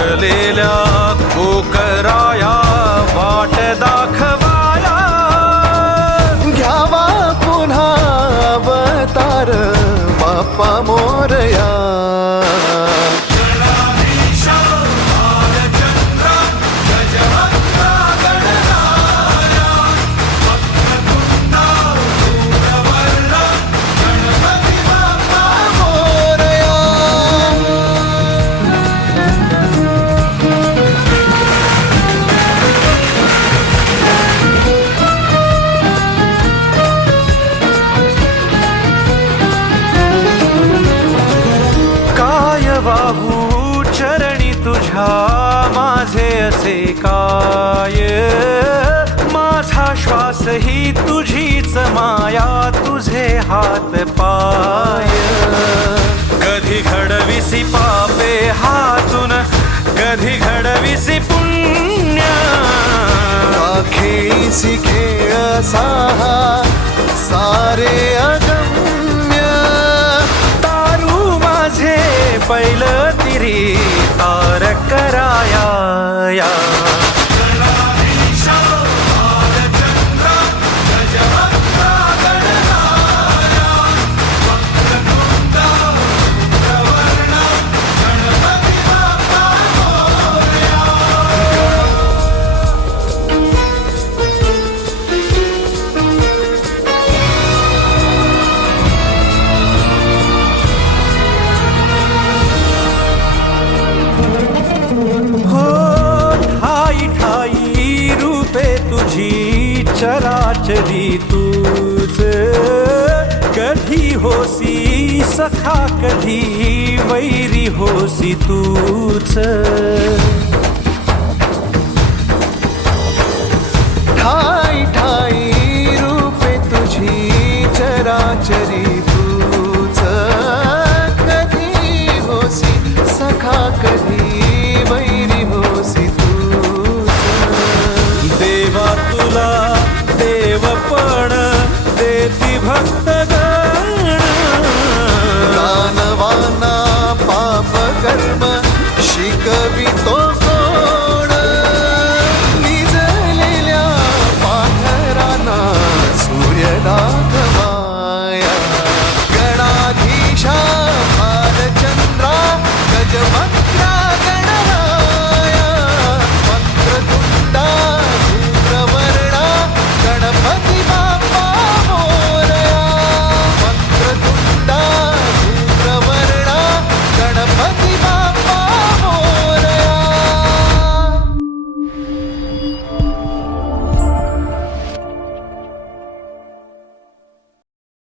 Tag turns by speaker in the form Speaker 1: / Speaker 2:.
Speaker 1: पसरलेल्या कोकराया
Speaker 2: वाट दाखव. चरणी तुझ्या माझे असे काय? माझा श्वास ही तुझीच माया तुझे हात पाय. कधी घडविसी पापे हातून कधी घडविसी पुण्य.
Speaker 1: खेळीसी खेळ साहा सारे
Speaker 2: पहिलं तिरी माझी चराचरी तूच कधी होसी सखा कधी वैरी होसी तूच.
Speaker 1: ठाई